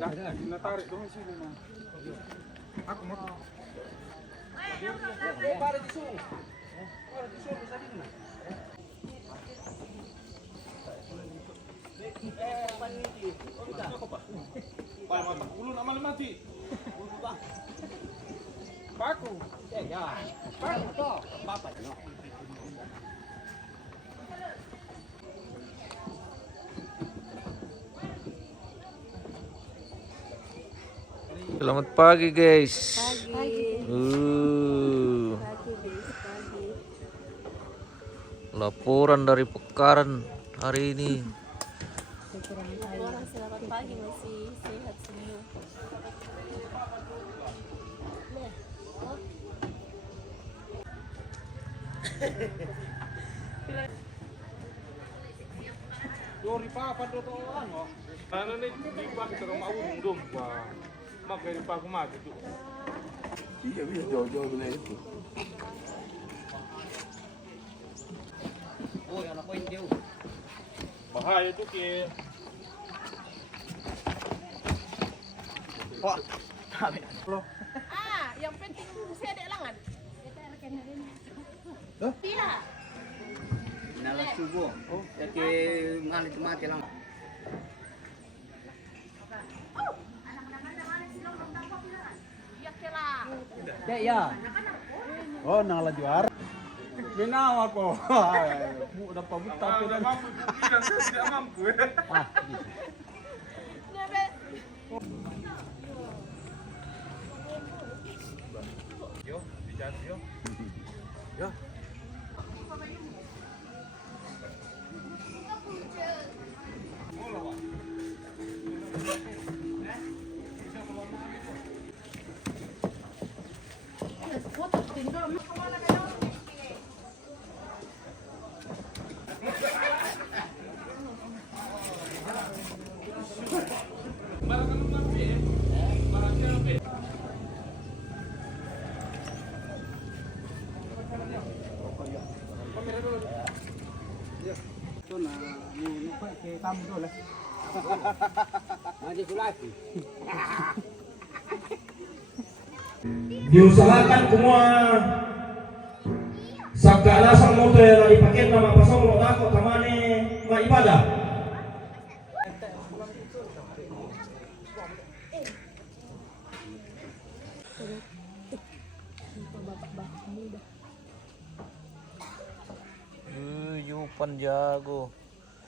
Natarik dong sini mah. Aku mau. Para disuruh. Para disuruh sa din na. Paniti. Ako pa. Para matakulon naman mati. Paku. Ya. Paku to. Papa no. Selamat pagi guys. Pagi. Pagi Guys, pagi. Laporan dari Pekaran hari ini. Orang selamat pagi, masih sehat semua. Dori papa do to ano. Ano ni di pa kita mau dum pa. Magari pa kumaga tu. Iya bisa jauh-jauh dari itu. Oh, anak ko hindi. Bahaya tu ke. Wah. Yang penting saya ada langan. Pila. Nala subo. Oh, jadi mahal itu mati lang. Ya kira. Ya. Oh, nang juara. Binawa ko. Udah pabuta tu dan. Tidak mampu. Yo, bicara yo. Yo. Ito na nuno kay kamu dulu. Maju lagi. Diusahakan semua sabda alasan motor yang dipakai nama pasang lo tako tamane ma ibadah. Yupan jago.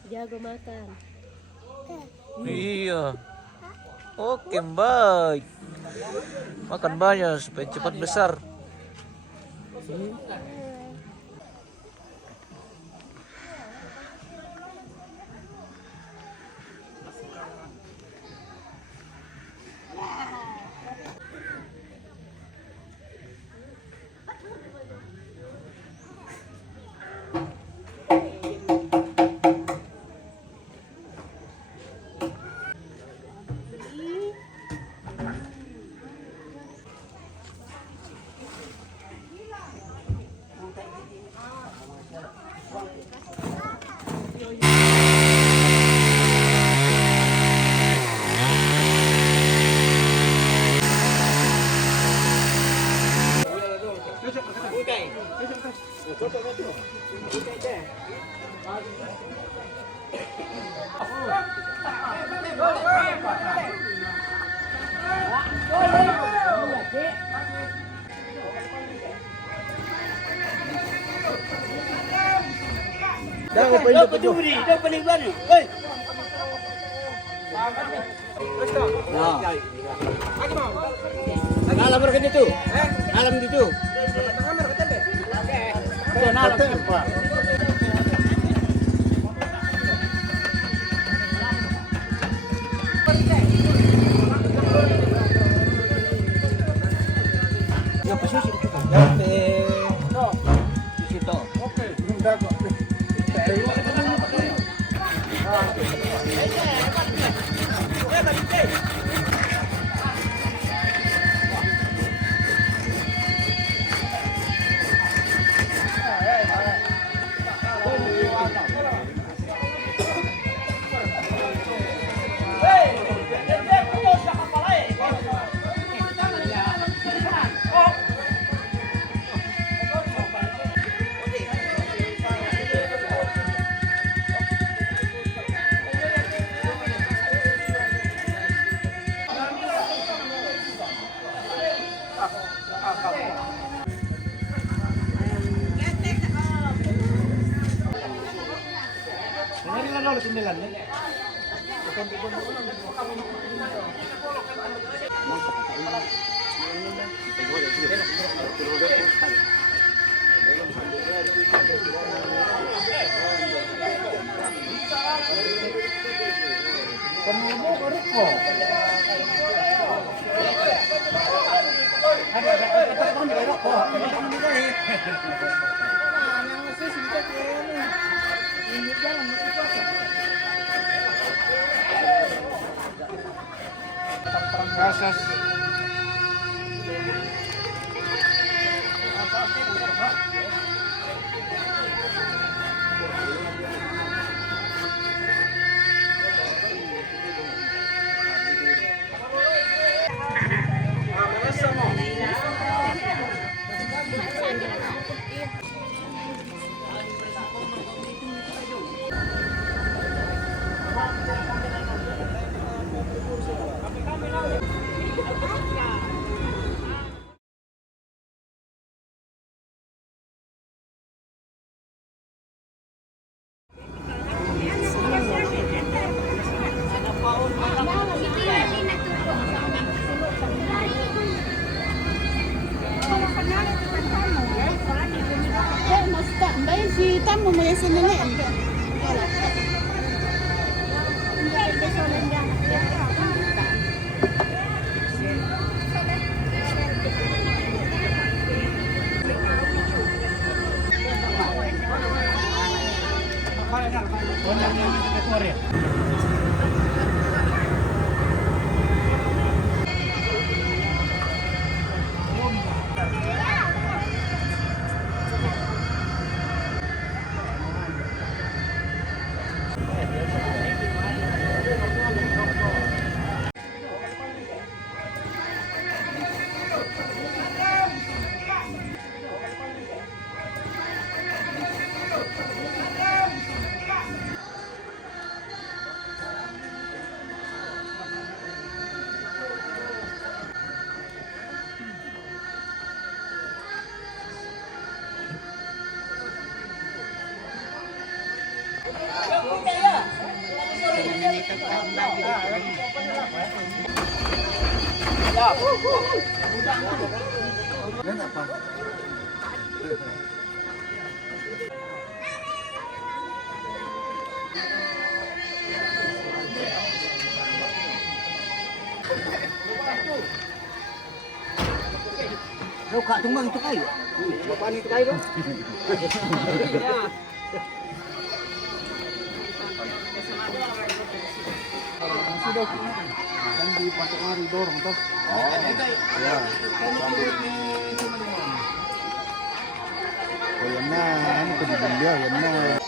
Jago makan. Iya. Oke, baik. Makan banyak supaya cepat besar. Dah peduli, dah paling banyak. Hei. Nah. Alam mereka itu. Alam itu. Ya pasusi kita. Situ. Oke, dah kok. Nyari lang ulit tindilan. Kamu mau korek kok? Ada kata-kata di rokok. Kasas. Si tamu mo yung sinungan. Kak tumbang itu kayu. Bapak itu kayu. Sudah. Kan dipasok hari dorong toh. Oh. Ya. Oh, yan na. Ano ko dibili? Yan na.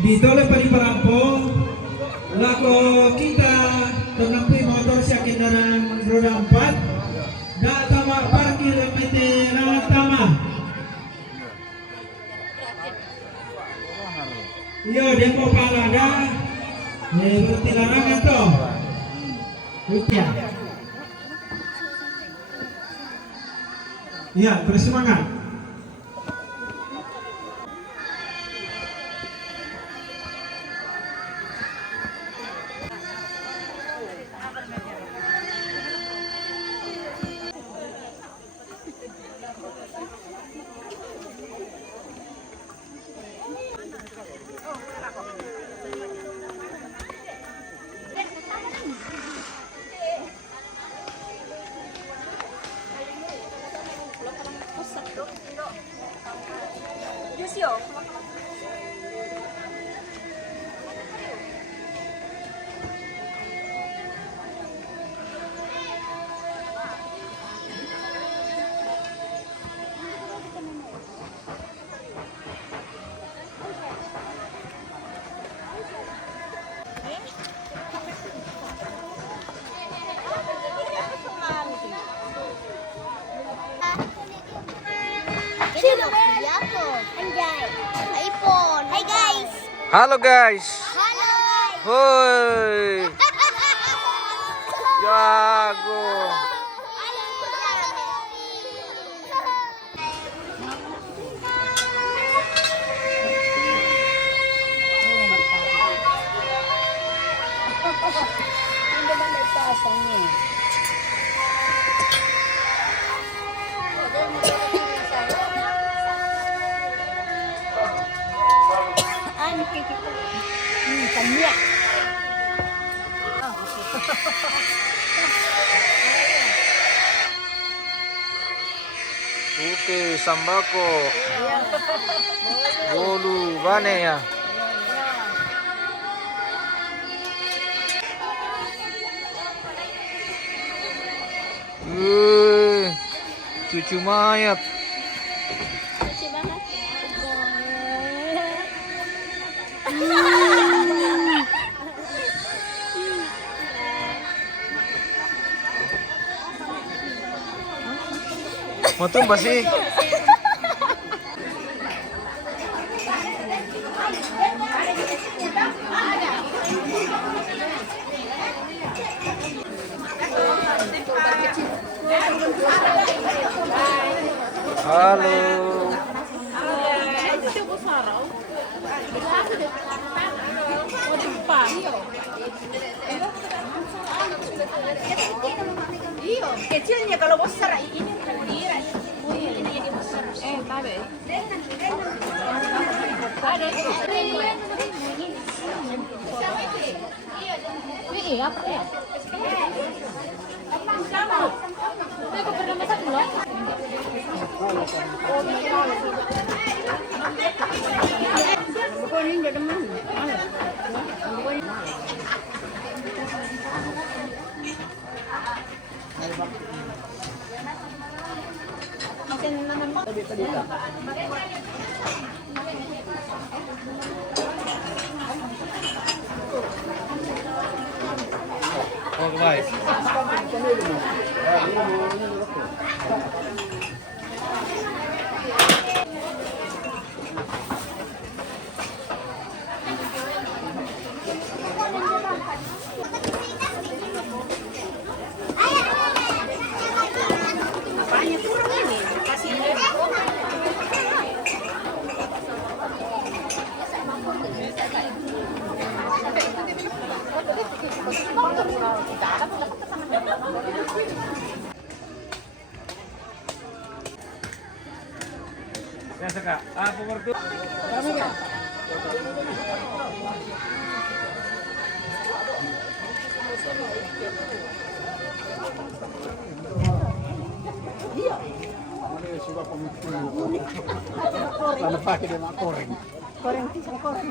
Dito lang paniparampo, lako kita ternampi motor siya kendaraan roda 4, da tama parkir pete rawat tama. Iyo demo palada, berarti larangan toh. Rupiah. Iya, bersemangat. Sino? Yato. Anjay. iPhone. Hi guys. Halo guys. Halo. Hoi. Jago. Tanya. Oke, sambako. Bolu bane ya. Cucu mayat. Lucu banget. Mau tumpah sih? Halo. Kecilnya kalau besar ini tabe. Iya, apa ya? Aku pernah masak belum? Bukan ini ada mana? Oh, baik. Ya saka. Apa mertu? Lama pakai dia mak koreng. Goreng pisang goreng.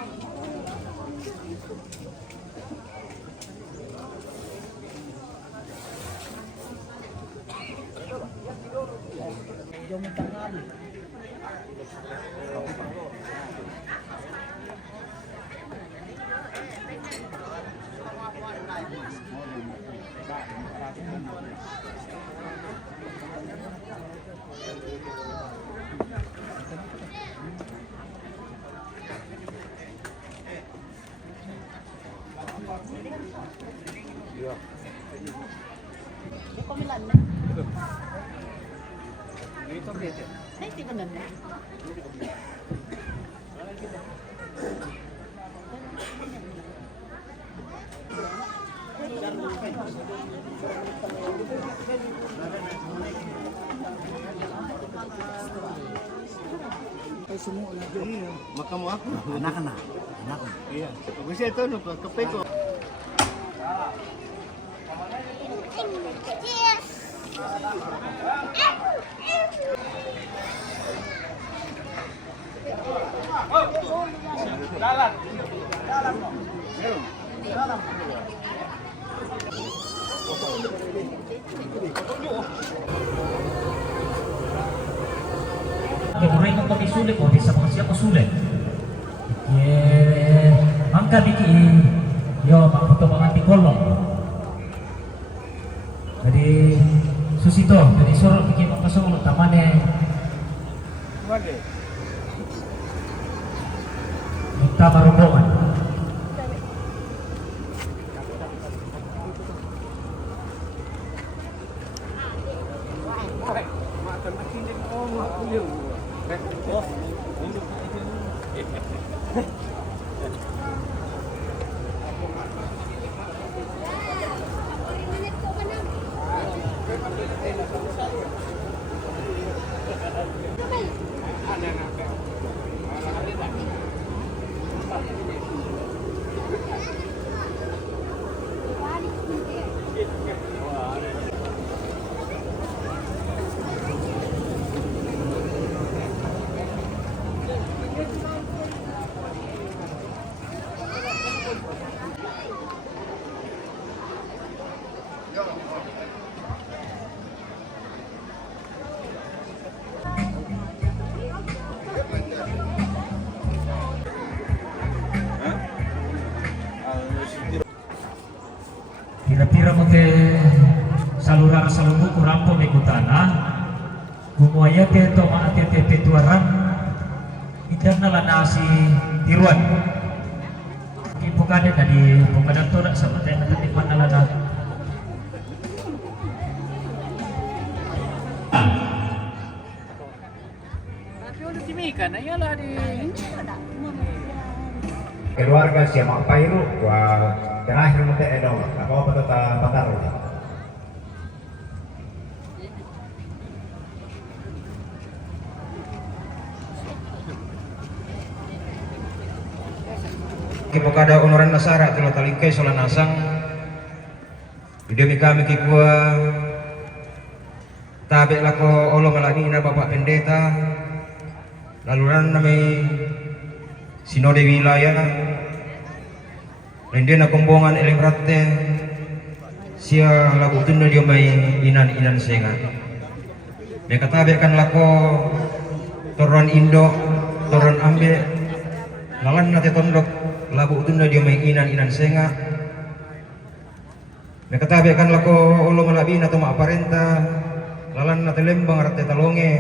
Makamu aku anak-anak. Iya. Bisa itu kepeko. Cheers. Dalam. Mereka kami sulit, kau bisa siapa sulit? Angka biki, yo mak foto menganti kolong. Jadi susito, jadi suruh bikin apa suruh tamane. Utama rombongan. Pira-pira mo te saluran salungu kurampo megutana gumuaya te to maate te petuaran idan nalanasi tiruan ipukade tadi pukadan to nak sampai natikman nalana keluarga siapa pairu wa terakhir mute edong apa tata pataru Kipokada onoran nasara tilo talikai solan nasang demi kami kikua tabe lako olong alani na bapak pendeta laluran nami sinode wilayah Lendena kombongan eling ratte sia lagu tunda dia mai inan senga. Mereka tabekan lako toron indo, toron ambe, lalan nate tondok lagu tunda dia mai inan senga. Mereka tabekan lako olo malabi nato ma aparenta, lalan nate lembang ratte talonge,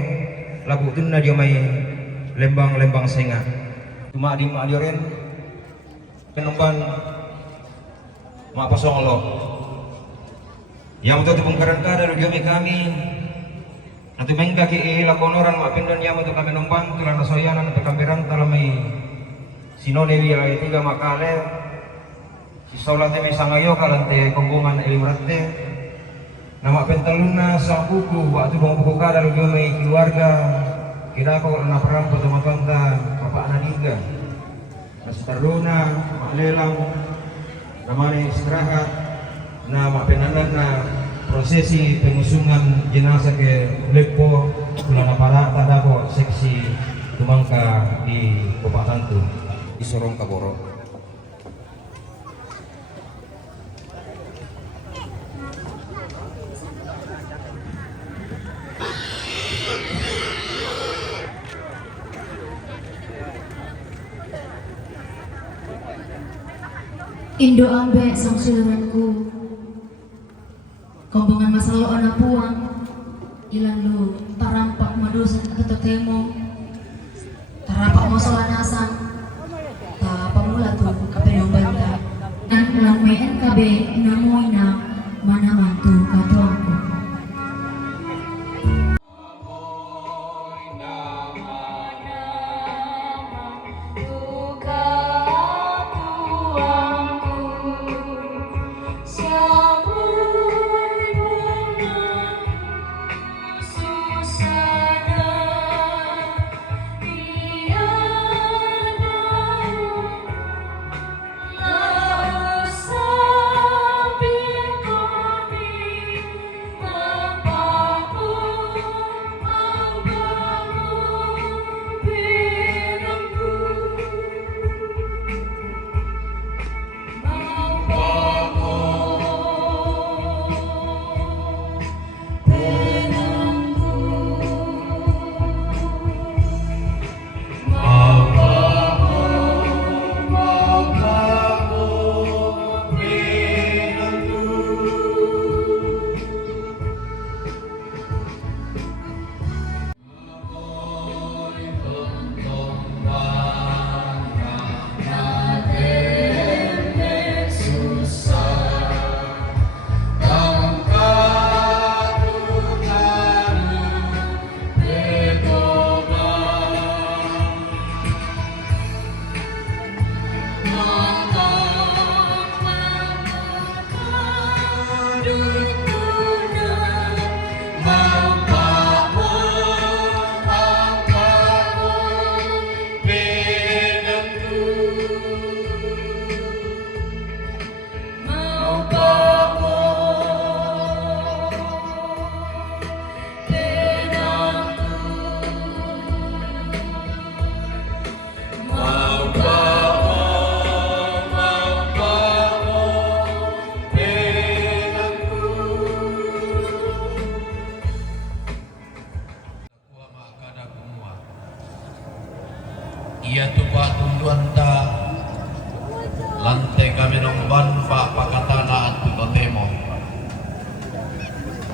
lagu tunda dia mai lembang senga. Cuma di Madioren penomban mak pasong lo yang untuk pengkaran kada dia kami atau mengga ki lakonoran mak pindan yang untuk kami nombang kelana soyanan pekamberan talamai sinode wilayah 3 makale si solate may sangayo kalante kombongan elimrate nama pentaluna sang buku waktu bang buku kada dia may keluarga kira ko na perang teman-teman bapak nadiga Nastaruna mak lelang namanya istirahat nama penanan na prosesi pengusungan jenazah ke Lepo Kulana Para Tadako seksi Tumangka di Kopak Tantu di Sorong Kaboro. Indo ambe sang suluranku kombongan masalah anak puang ilan lu tarampak madosan atau temo tarapak masalah nasan ta pamula tu kapedong banda dan ulang MNKB namoy na mana mantu katuangku Ia tupa tunduan ta lantai kami nomban pak pakatana atu totemo.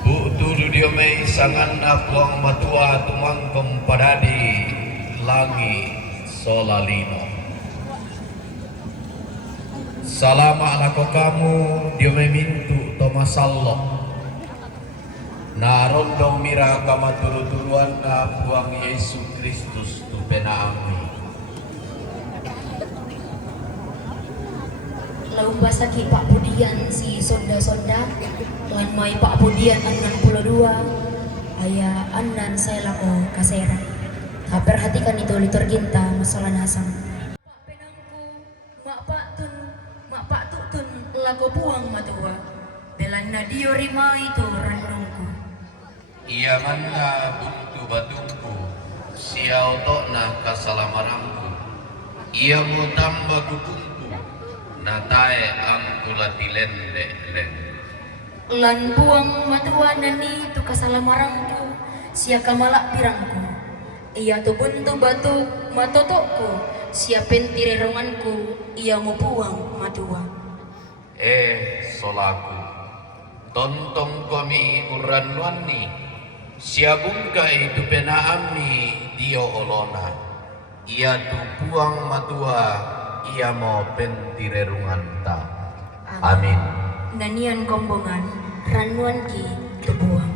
Bu tudu dia mei sangan puang matua tumangkom padadi langi solalino. Salama alako kamu dia mei mintu tomasallo. Narondong mira kama turu-turuan na puang Yesus Kristus tu penaami. Lau basaki Pak Budian si sonda-sonda lan mai Pak Budian 62 ayah anan saya lako kasera. Perhatikan itu liturginta masalah nasang. Pak penangku mak pak tutun lako buang matua belan nadio rima itu randungku. Ia manda buntu batungku siau tokna kasalamaramku. Ia mau tambah kuku natae angku latilende len. Lan buang matua nani tu kasalamarangku sia kamalak pirangku. Ia tu buntu batu matotokku sia pentireronganku ia mau buang matua. Solaku tontong komi uran wani sia bungkai tu penaami dio olona. Ia tu buang matua ia mau pentirerungan ta. Amin. Nanian kombongan ranuan ki tubuang.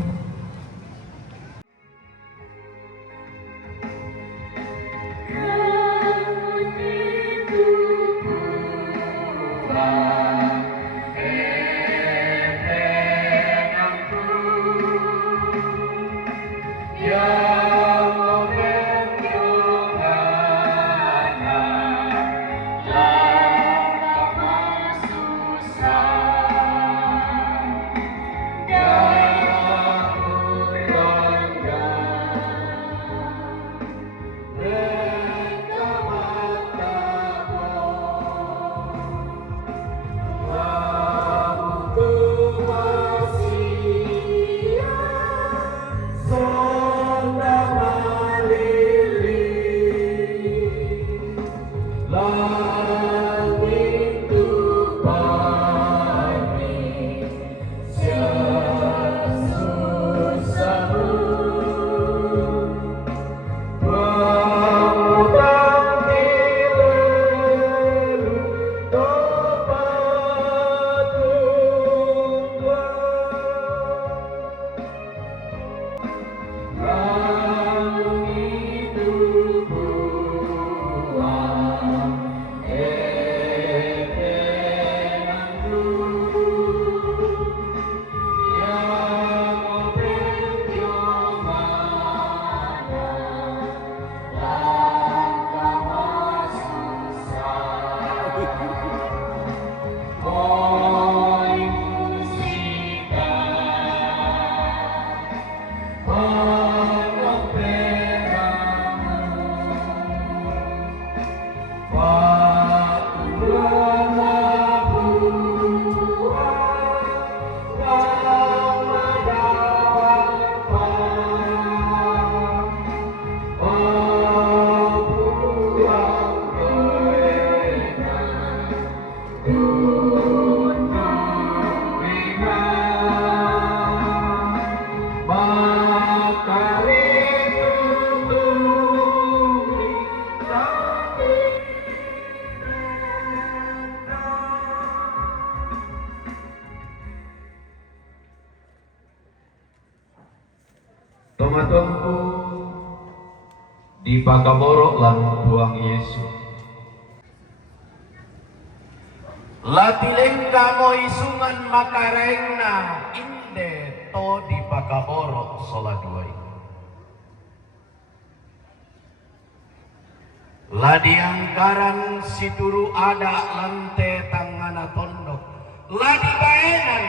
Tomatomku di pakaborok lan buang Yesus. Latileng kamo isungan makarengna inde to di pakaborok soladuai. Ladiangkaran situru ada lante tangana tondok. Ladi baenan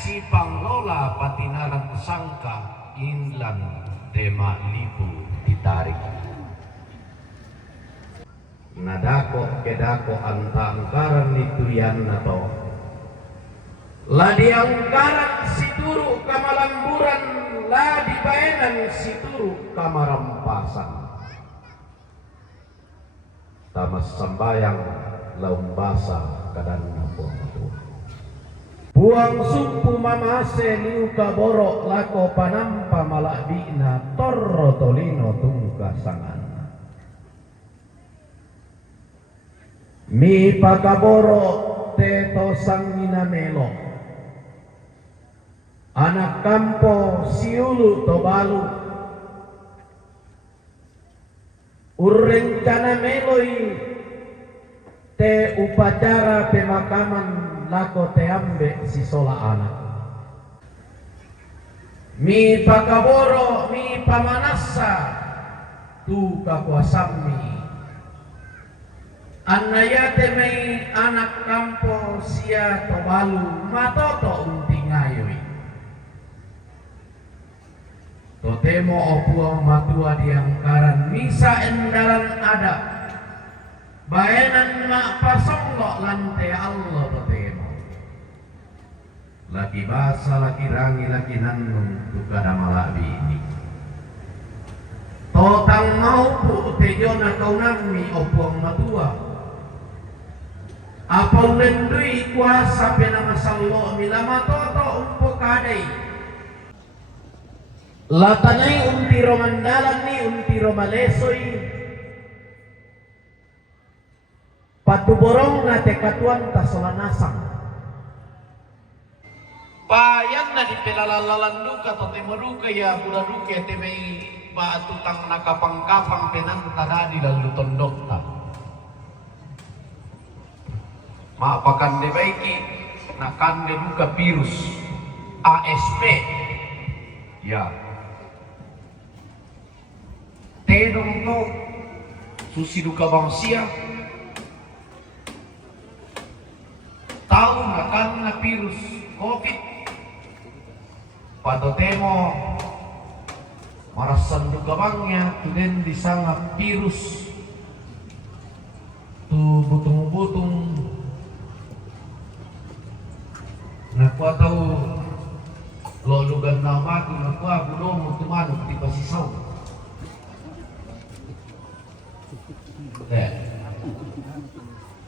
si panglola patinaran sangka inlan tema lipu ditarik. Nadako kedako anta angkaran nituyan nato. Ladi angkaran situru kamalamburan, ladi baenan situru kamarampasan. tamas sambayang laumbasa kadanna puang matua. Buang sumpu mamase liuka borok lako panampa malabina torro tolino tungka sangan. Mi pakaboro teto sangina melo. Anak kampo siulu tobalu. Urrencana meloi te upacara pemakaman lako te ambe si sola anak. Mi pakaboro mi pamanasa tu kakuasami. Anayate may anak kampo siya tobalu matoto unti ngayoy. Totemo opuang matua diangkaran misa endaran ada. Bayanan mak pasonglo lante Allah totemo. Laki basa, laki rangi, laki nannung tukada malabi ini. Totang mau pu tejona kau nami opuang matua. Apa lendui kuasa penama sallo milama toto umpo kadai. Latanay unti romandalan ni unti romalesoi. Patuborong na tekatuan tasolanasang. Payan na di pelalalan duka to temoduka ya buda duka te may maatutang nakapang-kapang penanta di lalu tondok ta. Maapakan de baiki nakan de duka virus ASP. Ya. Tedong to susi duka bangsia. Tahu nakan na virus COVID. Padotemo marasan duka bangnya tuden disangap virus. Tu butung-butung nakwa tahu lo lugan nama tu nakwa budomo tu manuk di pasisau.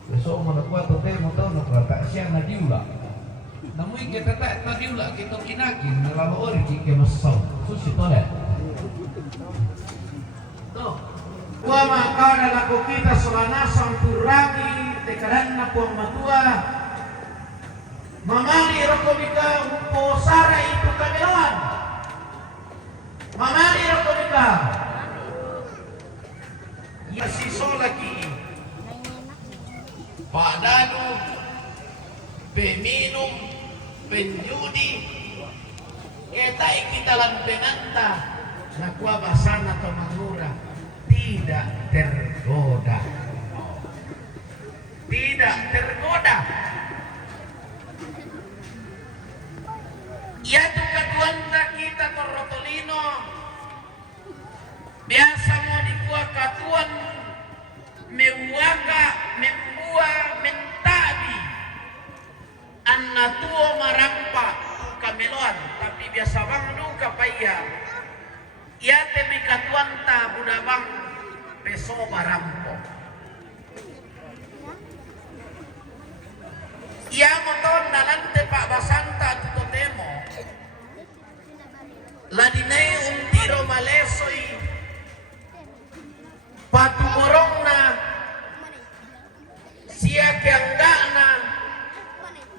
Besok manakwa tu temo tahu nakwa tak siang na diula. Namun kita tak diula kita kinakin nalama ori kita masau. Susi tole. Tuh. Wa makana laku kita solanasang turangi tekaran na puang matua. Mamali rokomika umpo sara itu kamelan. Mamali rokomika. Ya si solaki. Padano peminum penjudi kita ikitalan penanta nakwa basana to mangura tidak tergoda. Tidak tergoda. Ya tukatuanta kita torotolino biasa mau dikuah katuan mewaka membua mentabi annatuo marampa kameloan tapi biasa bang duka paya ya temi katuanta buda bang peso marampo ya moton nalante pak basanta tutotemo ladinay untiro malesoi patumorong na siya kiangga na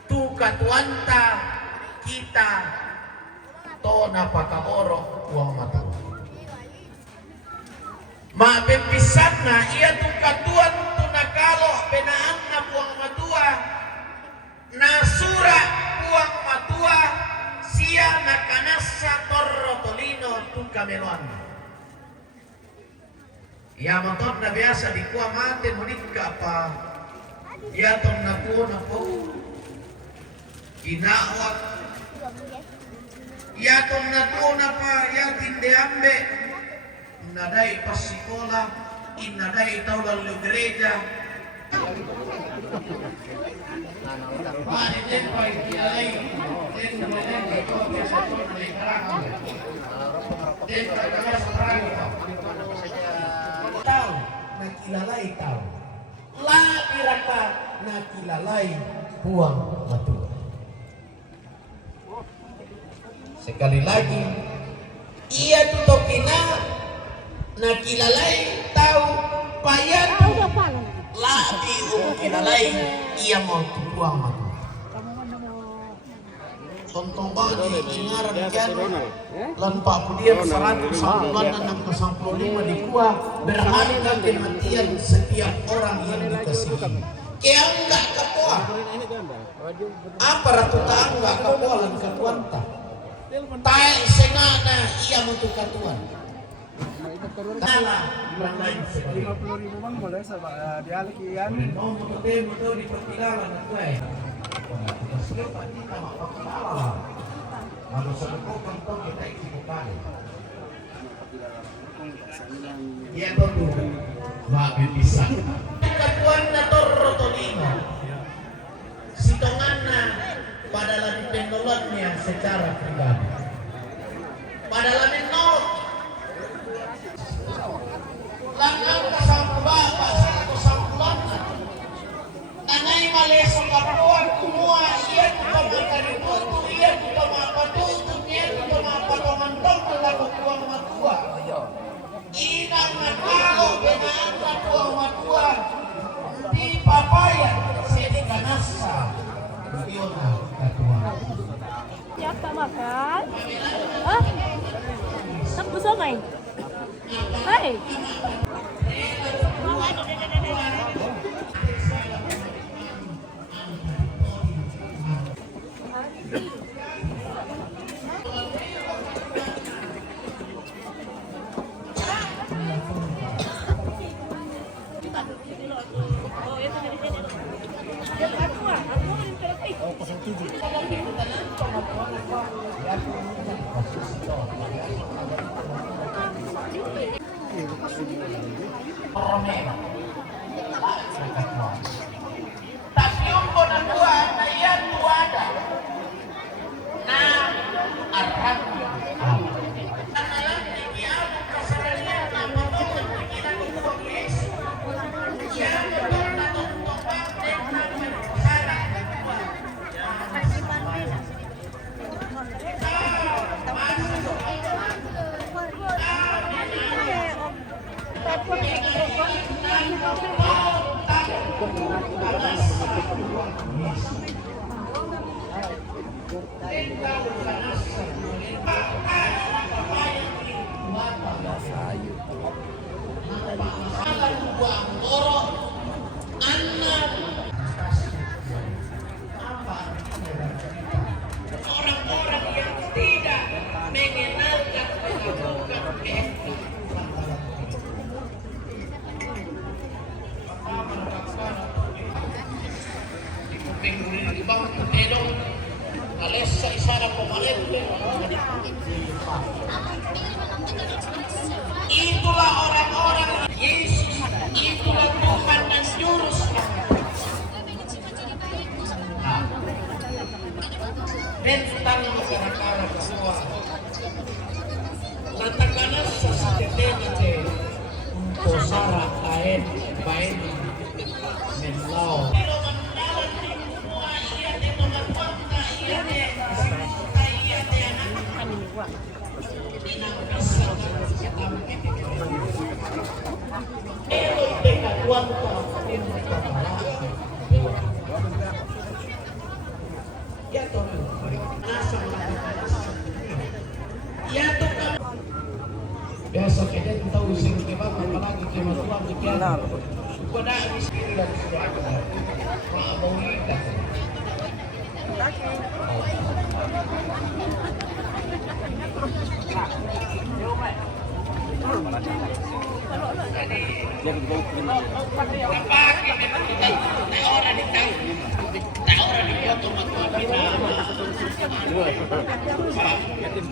tu katuanta kita to napakaoro uang mata mabempisan na iya tu katuan tu nakalo penaan na buang matua nasura buang matua siya nakanasa torotolino tu kameluan. Ya motor na biasa di kuah mate monika apa ya tom na po inawak ya tom na pa ya tinde ambe nadai pasikola inadai tau lalu gereja mari tempai kiai tempai ko biasa to na lekarang tempai ka sa parang tahu nakilalay tahu la diraka nakilalai buang matua. Sekali lagi, ia tutokina nakilalai tahu payatu la diukinalai ia mau buang matua. Contoh bagi ingaran kan lan Pak Budian 100 sambulan 65 di kuah berharga kematian setiap orang yang dikasihi. Keang enggak ketua. Apa ratu taang enggak ketua lan ketuanta. Tai sengana ia untuk ketuan. Tala bilang lain 50.000 bang boleh sama dialikian. Nomor betul di pertilangan gue. Iya tentu, maafin bisa. Katuan nator rotolino, sitonganna padahal di pendolannya secara pribadi. Padahal di nol, langang kasama bapak satu sampulan. Nanay malesong kapuan kumua iya kita berkaributu iya kita mapatutu iya kita mapatongantong telaku kuang matua inang nakalo benangka kuang matua di papaya sedi kanasa Fiona katua. Siapa makan? Hah? Takut sungai? Hai. Tapi umpo na dua na iyan tuwada na arham orang-orang yang tidak mengenalkan kedudukan Alessa isara pemalente. Itulah orang-orang Yesus, itulah Tuhan dan Juru Selamat. Bentang masyarakat semua. Katakanlah sesuatu untuk syarat lain baik menlau. Besok kita tahu sih bagaimana apalagi kematuan demikian. Pada Bismillah sudah ada. Mau kita.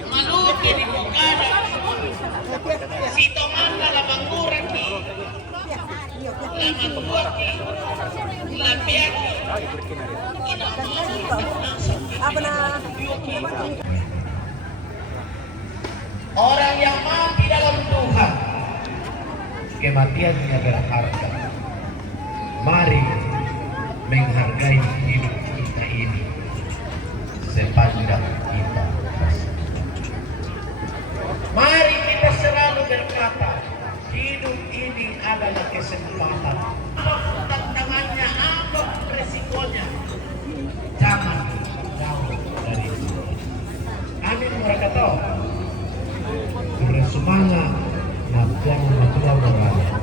Maluki di Bukana si Tomanda la Manguraki la Mantuaki la Piaki orang yang mati dalam Tuhan kematiannya berharga Mari menghargai hidup kita ini sepanjang kita. Mari kita selalu berkata, hidup ini adalah kesempatan. Apapun tantangannya, apa resikonya, jangan jauh dari itu. Amin mereka tahu. Bersemangat, natural berada.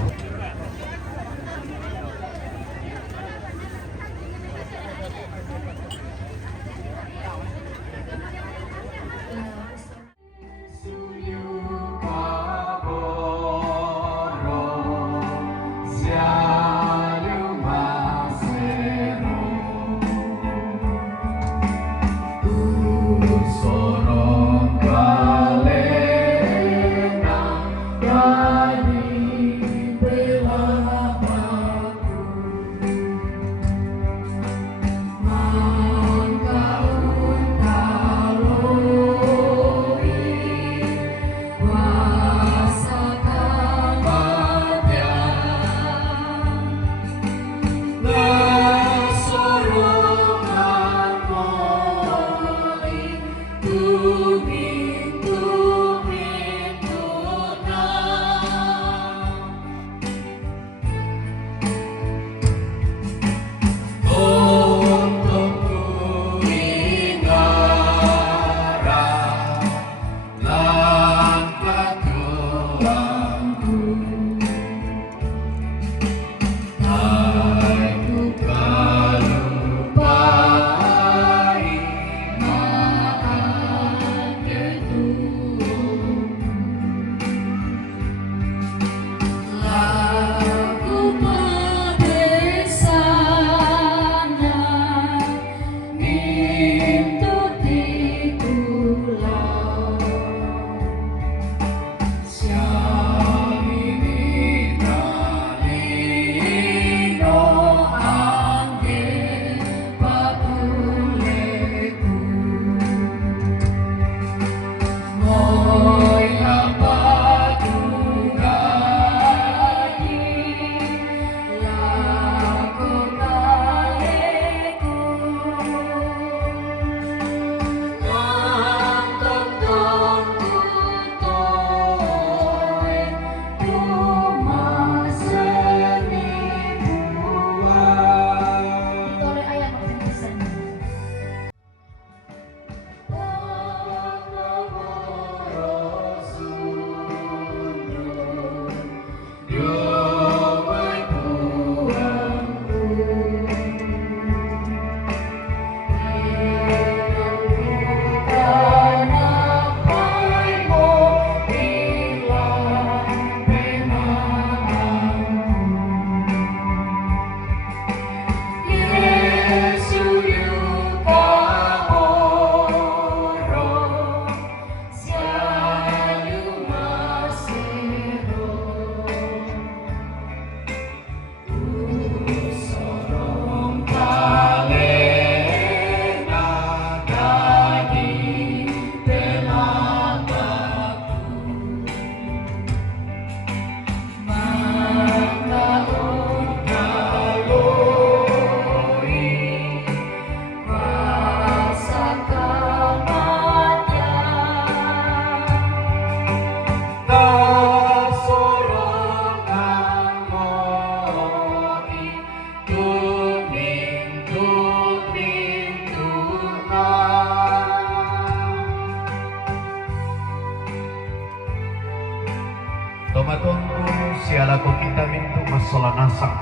Tomatonku siala ko kita mintu masolanasang.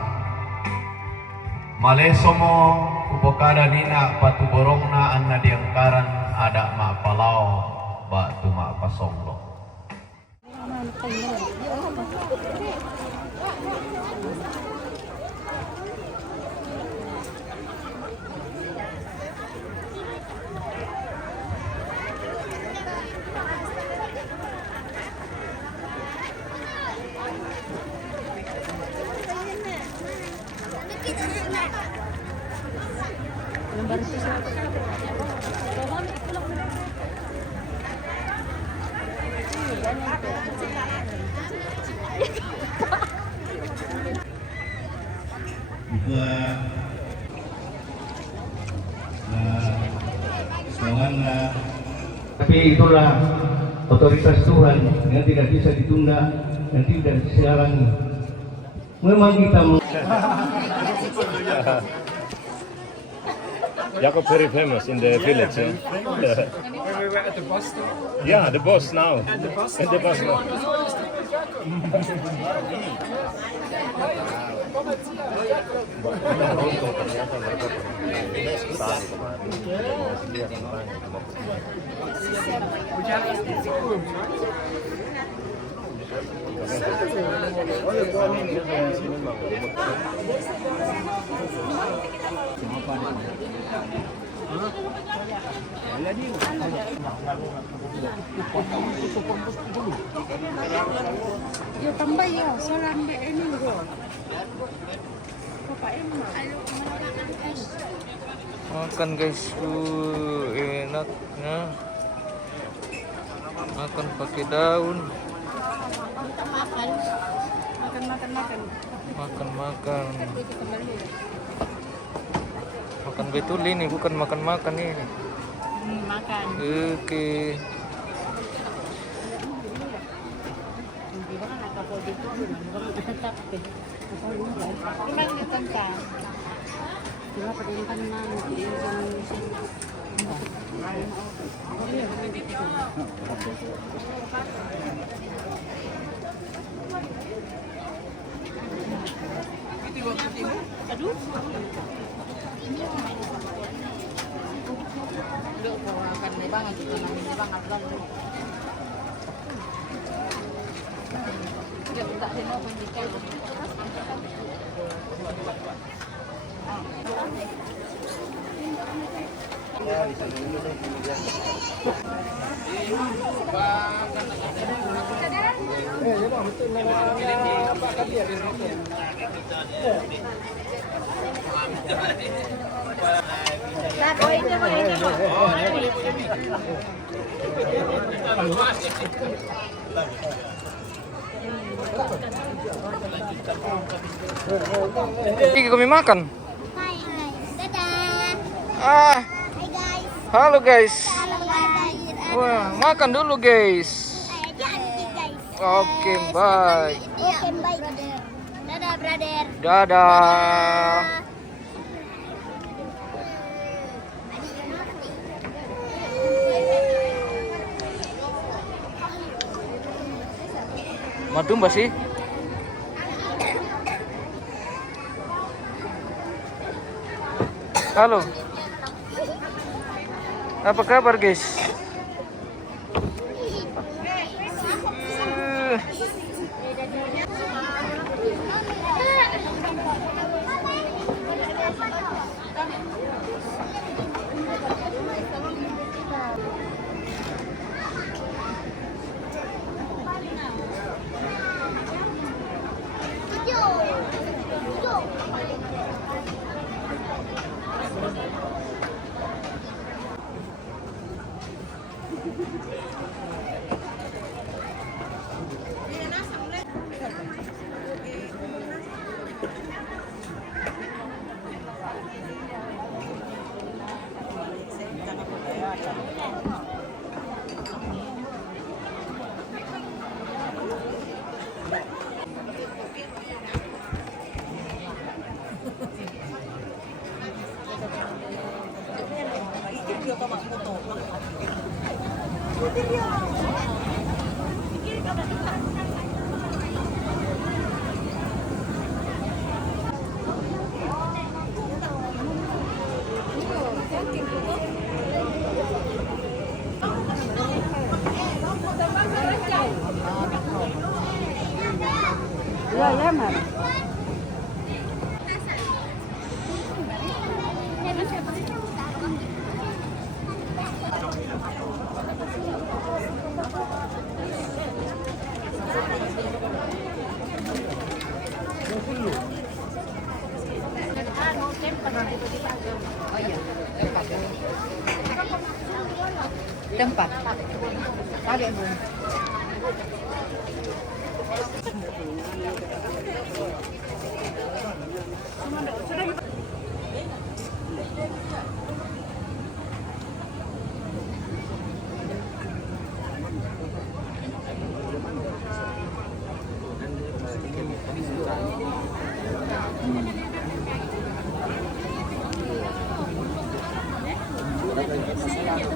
Malesomo upokada nina patu borongna anna diangkaran ada ma palau batu ma pasonglo. Tapi itulah otoritas Tuhan yang tidak bisa ditunda dan tidak bisa dihalangi. Memang kita Jacob very famous in the village. We were at the bus stop. Yeah, the boss now. And the bus And the boss now. Yo tambah yo, solang be ini go. Bapak emak. Makan guys, enaknya. Makan pakai daun. Makan. Makan. Makan betul ini, bukan makan ini. Makan. Oke. Memang ditentang. Cuma perintah Aduh. Lu bawakan nih banget itu namanya banget lalu. Enggak tak ada apa dikait. Ini kami makan. Hai guys. Dadah. Ah, Hai guys. halo guys. Halo guys. Wah, makan dulu guys. Janji guys. Oke, bye. Oke, bye. Dadah, brother. Dadah. Madumba sih. Halo. Apa kabar guys? Ya, Mar. Tempat. Ada Bu. Sudah Wih,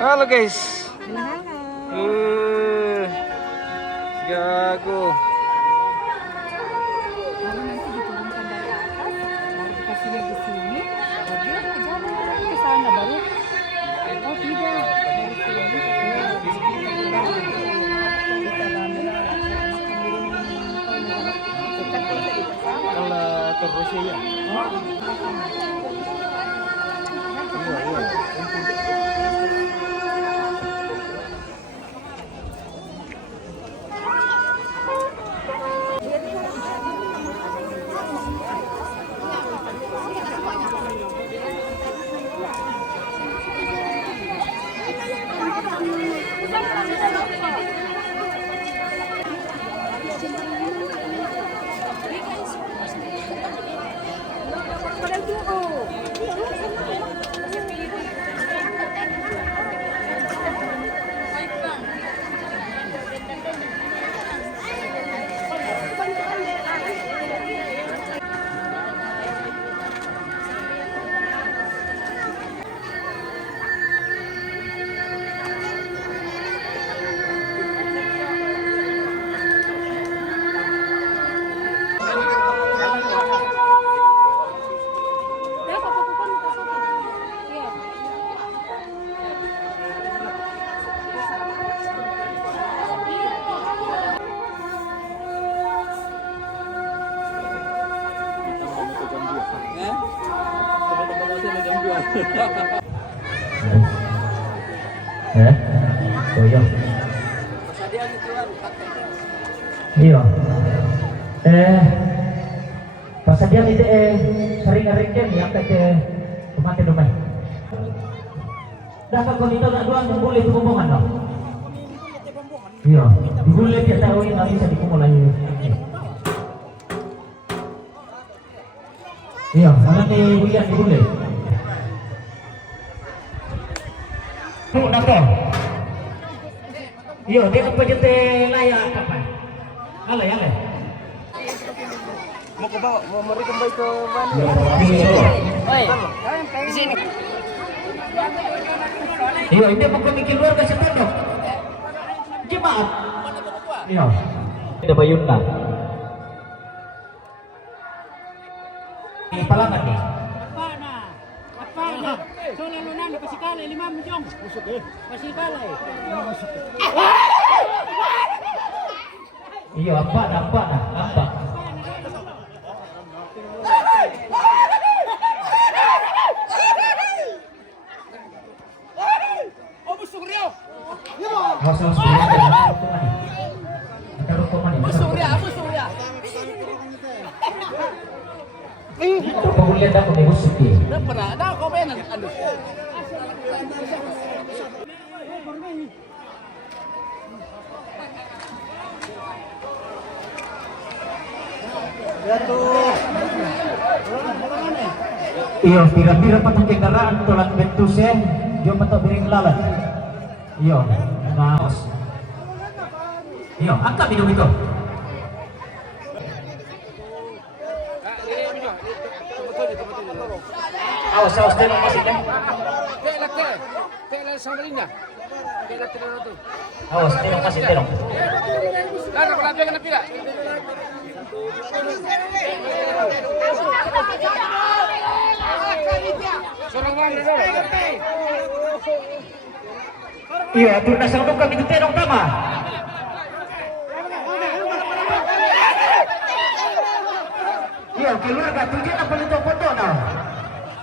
halo guys. Jago. Lalu nanti diturunkan dari atas, baru dikasih lihat di sini, baru dia jalan ke sana baru. Oh tidak, dari sini. Kalau terus ya. Oh iya. Iya. Pasadian itu sering ngerikan ya ke kemati domai. Dapat kau itu nak doang boleh itu bombongan dong. Iya, boleh dia tahu ini nanti bisa dikumpul lagi. Iya, mana ni bulan boleh. Tuh nakal. Iya, dia apa jete layak apa? Alay. Mau ke bawah, mau mari kembali ke mana? Oi, di sini. Iya, ini mau ke keluarga setondok. Jemaat. Iya. Ada bayunna. Di palangan nih. Apa? Soalnya lu nani kasih kali 5 jong. Kasih kali. Iya, apa? Awas ada rokok mani. Pembulian aku nih busuk ya. Ada kau benar aduh. Iya, pira-pira patang kendaraan tulang bentusnya, dia matok biring lalat. Iya, naos. Iya, angkat minum itu. Awas tolong masih kan. Awas tolong masih tolong. Iya, turun nasa untuk kami tenong tama. Iya, keluar gak tujuan apa itu foto na?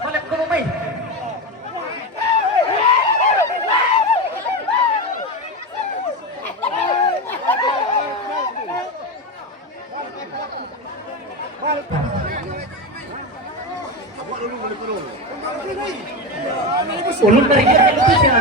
Malap ko may. Ulun dari dia itu siya.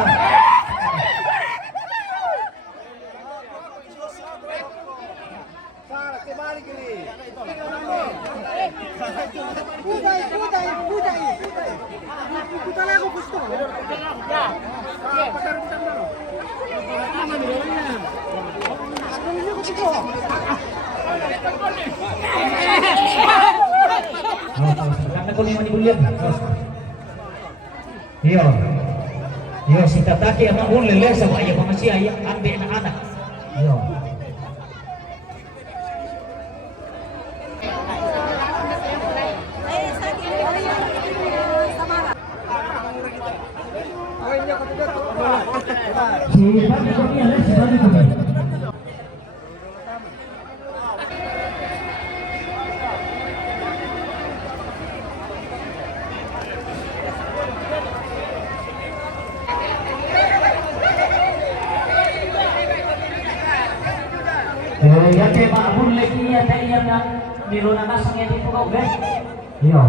Yo, si tataki ang maun lele sa mga mga siya ambil anak. Yo. Yate maabun lagi ya tadi yang niruna nasang ya dito kau guys. Yo.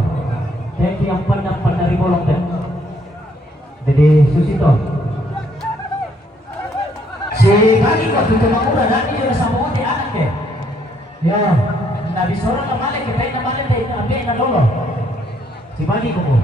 Tadi yang pandang dari bolong deh. Jadi susito. Si kali kau tuh cuma udah dan dia udah sama dia anak deh. Ya. Nabi sorang kemana kita ini kemana deh ambil ikan dulu. Si bagi kau.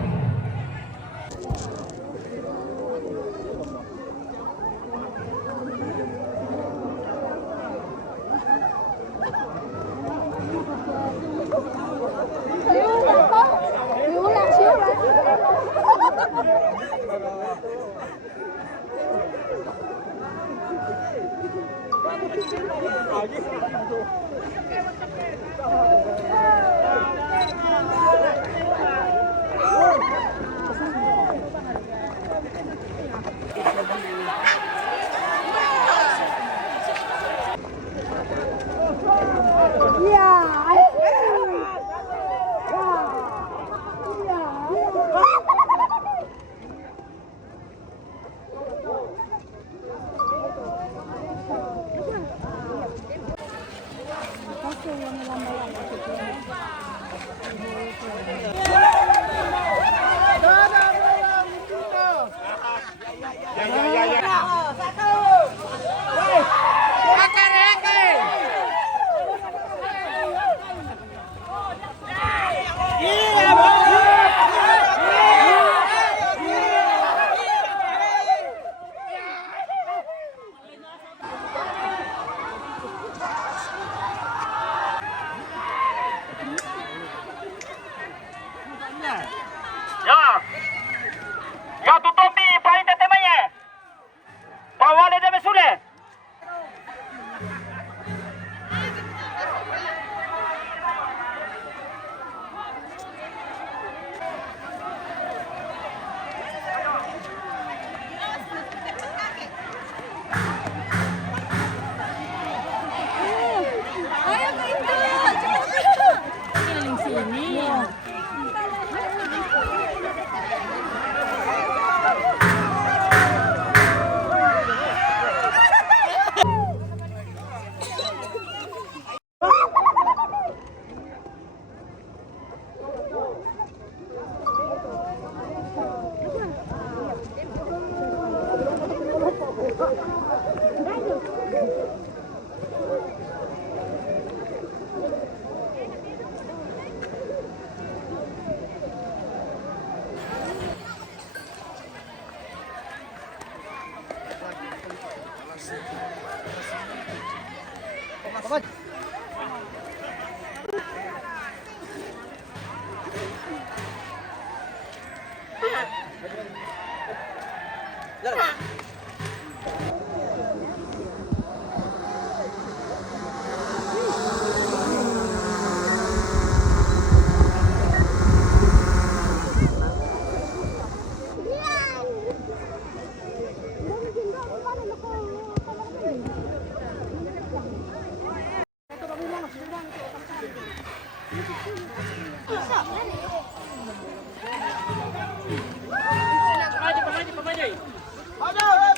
Ada.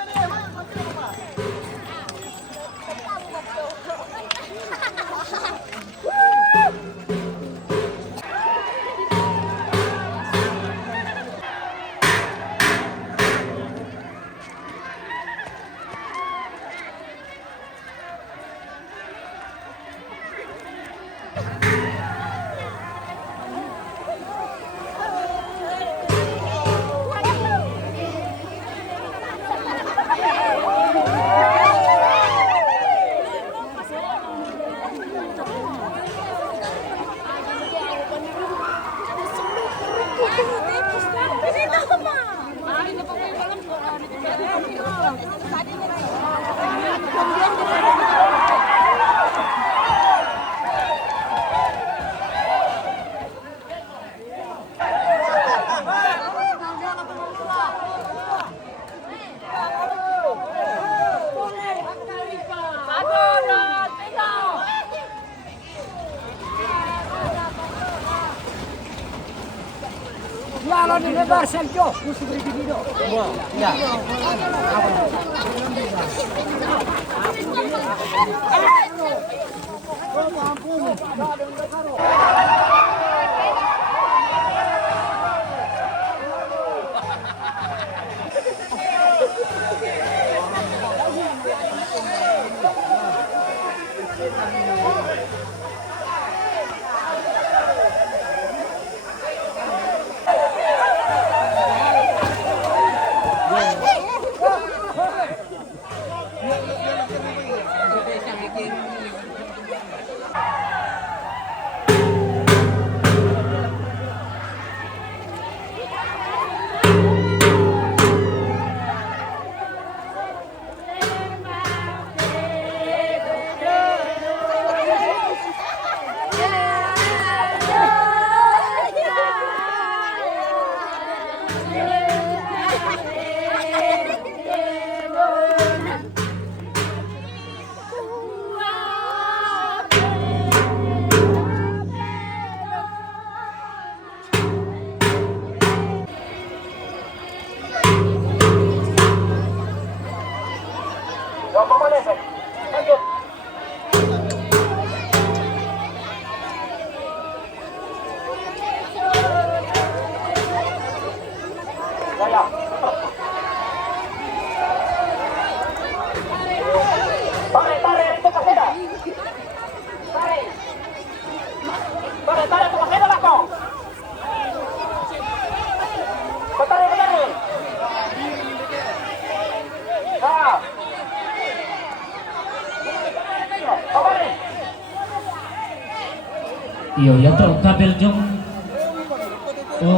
Iyo, yato kabel jong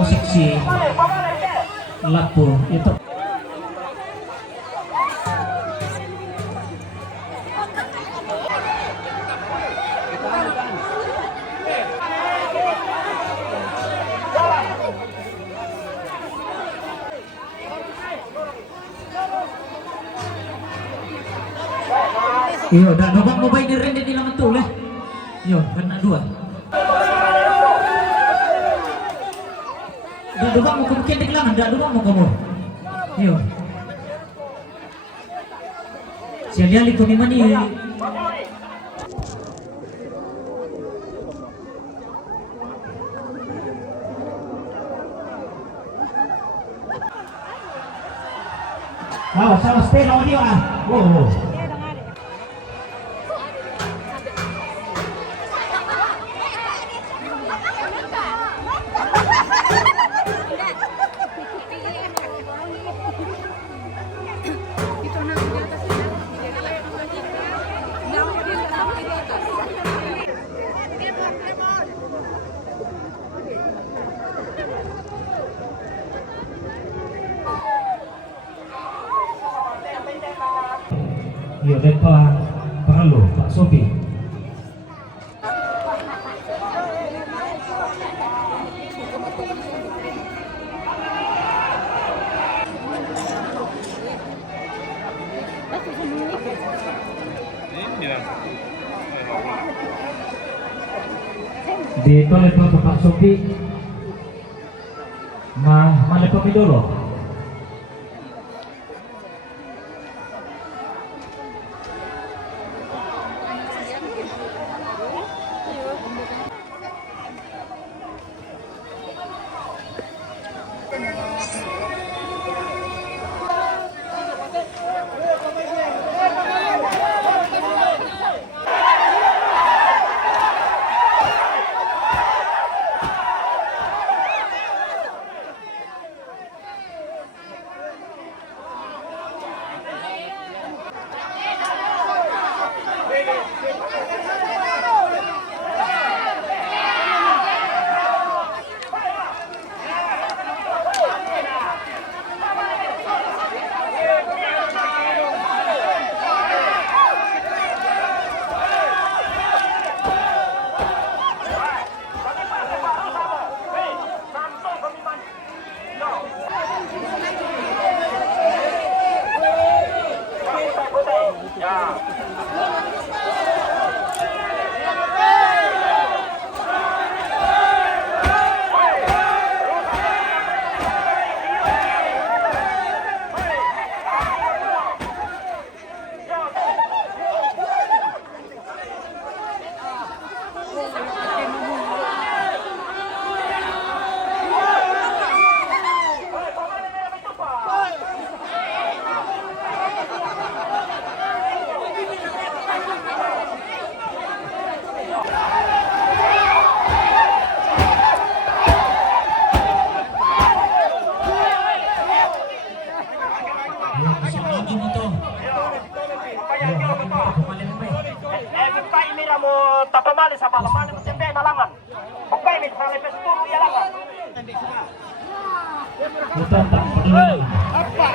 seksi lapo itu. Iyo, dah dobang mo ba ini rin din naman to leh. Iyo, kena dua. Dah dobang mo kung kendik lang, dah dobang mo kamu. Iyo. Siya liali ko ni mani. Sama stay lawan dia ah. Oh. Iya, dan Pak Sobi. Di toilet Pak Sobi, mana Pomidoro? Buka ini mo tapamali sa palamali mo tempe nalangan. Buka ini sa lepes turu ya langan. Kita tak peduli. Apa?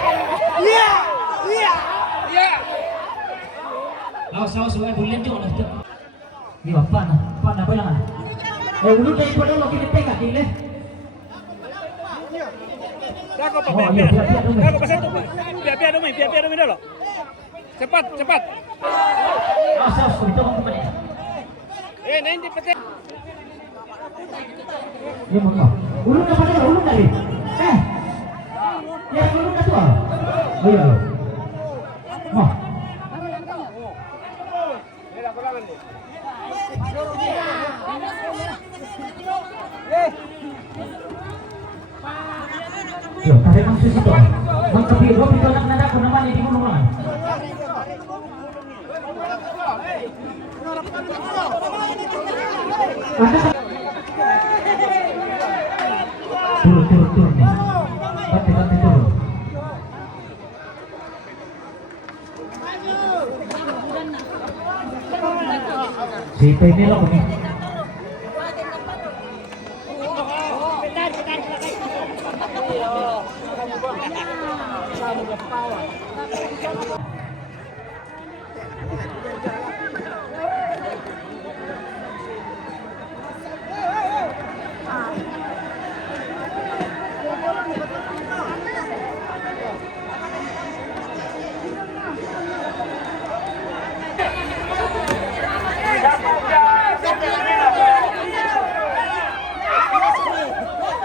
Iya. Iya. Iya. Laos suwe bulan jo na. Di apa na? Apa na bilang? Ulun dai pada lo kini teka dile. Dago pa, dago pa satu. Biar dulu dulu. Cepat. Asas itu kemana? Nanti pete. Ya mau. Ulun apa dah? Ulun kali. Ya ulun dah tua. Oh iya. Mau. Yo, tarik masuk situ. Mengkepi dua pintu anak nada ku namanya di gunung lang. Turun nih. Bati turun. Si ini loh nih.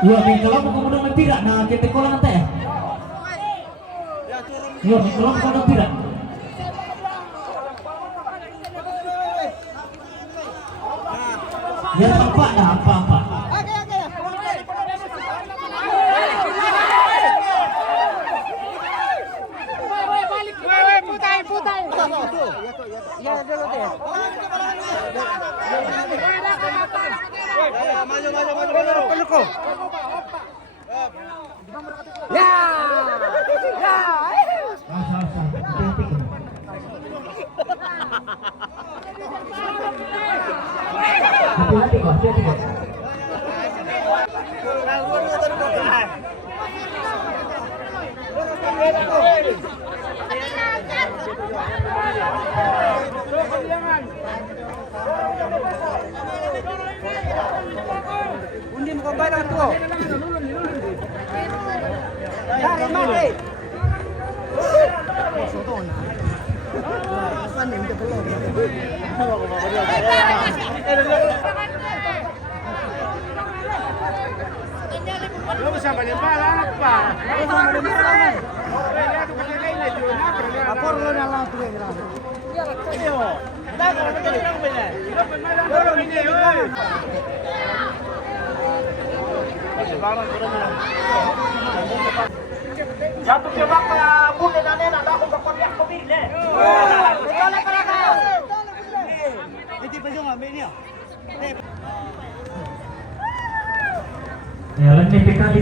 Iya, kalau mau kemudian tidak, nah kita kolam nanti ya. Iya, kalau mau kemudian tidak. Ya apa dah apa. Putai. Ya dulu deh. Maju. Ya. Hati-hati kok. Undi mo kembali tuh. Dari mana? Lo bisa balik-balik apa? Apa lo dalam tuh ya? Satu jebak bunda dan nenek ada aku berkopiak kebirnya. Ya, lagi PK di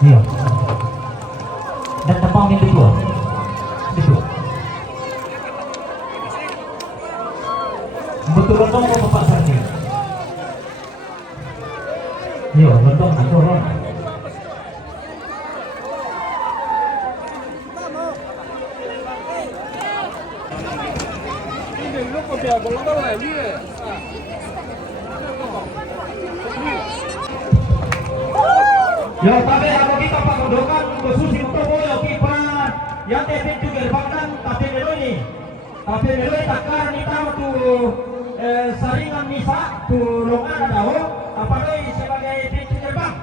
Iya. Dan tepang yang kedua. Betul lontong apa Pak Sardi? Iya, lontong atau orang. Yo, tapi ako kita pagundukan khusus untuk boyo kipa yang tepin juga bahkan tapi meloni takar kita tu saringan misa tu longan daho apalagi sebagai pintu gerbang.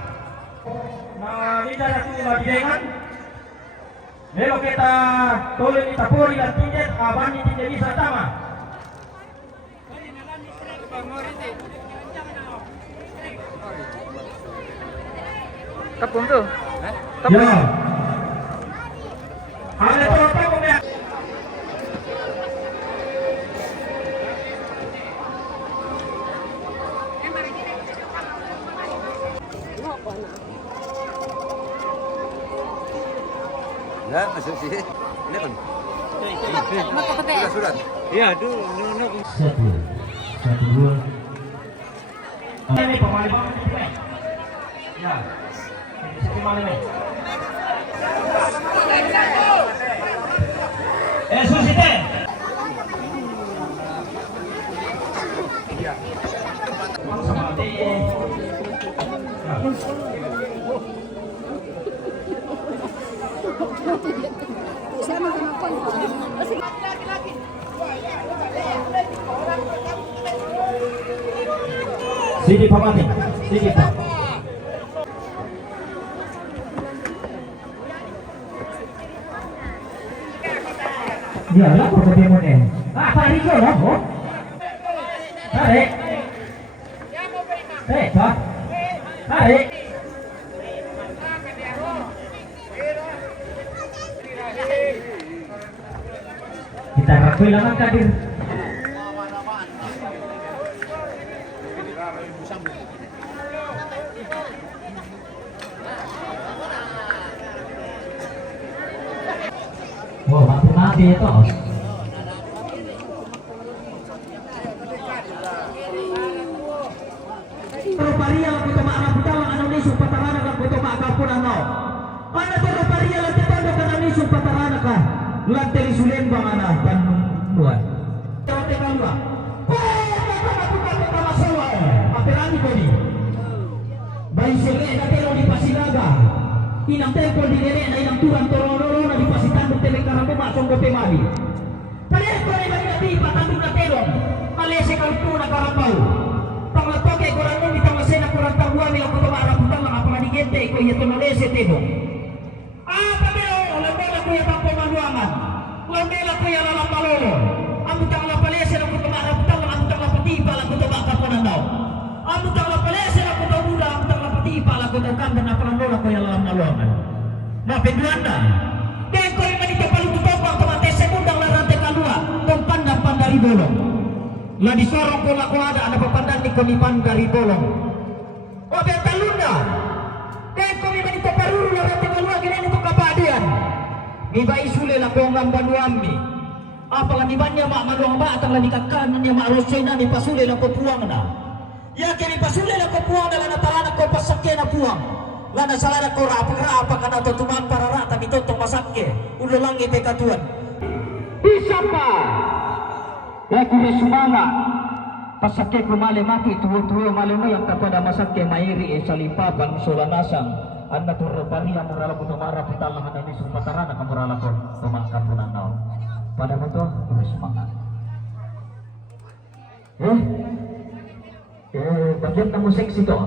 Nah, ini dari aku bagian. Lalu kita tolong kita puri dan tinjat abang ini tidak bisa sama. Kapung tuh. Ya. Ada apa Ya, masuk sih. Ini kan. Surat. Iya, dulu. Satu dua. Ini pemain ya. Satu malam ini. Susite. Sini pamati, sini Pak. Ya, lah kok demo nih. Apa itu loh, kok? Tarik. Pak. Tarik. Kita kehilangan kadir. Wah, mati itu. Roparia la kuto maana putala anonisu patarana ka kuto maakapuna no. Ana to roparia la titondo ka anonisu patarana ka. Lante lisulen bang ana panuan. Te kalua. Aperani ko ni. Bayi sele na telo di Pasinaga. Inang tempo di nene na inang turan tororo na di Pasitan telekaramo masong gote mali. Pareho ko rin nagati patandong na telong. Malese kalpo na karapal. Pangatoke kurang mo bitang masena kurang tabuan nila ko tumaraputan mga panadigente ko iya tunalese telong. Pamelo, lamela ko yung pangpamaluangan. Lamela ko yung lalambalolo. Amutang lapalese na ko tumaraputan mga amutang lapatipa lang ko tumakapunan daw. Amutang lapalese na ko tumura, amutang lapatipa lang ko tumakapunan na panalola ko yung lalambalongan. Mapinduan na. Kaya ko yung manito palututok ang tumate segundang larante kalua kung pandang-pandang bolong. La disorong ko lako ada papandang ni konipan dari bolong. O benta lunda. Kaya ko yung manito paruru larante kalua gini nito kapadian. Iba isule la ko ang banuami. Apalan iban niya maamaluang ba at ang lanikakanan niya maarosay na ni pasule la ko puwang na. Ya kini pasule la ko puwang na lanataran ko pasakya na puwang. Lana salada ko rapa kana tutuman para rata dito tong masakke ulo lang ite katuan bisa pa aku sumanga pasakke ko male mati tuwo male mo yang kepada masakke mairi salipapan solanasang anna turpania murala ko tumara pitalang ana ni supatarana kamurala ko tumangka punanaw pada mo to semangat bagian tamu seksi to.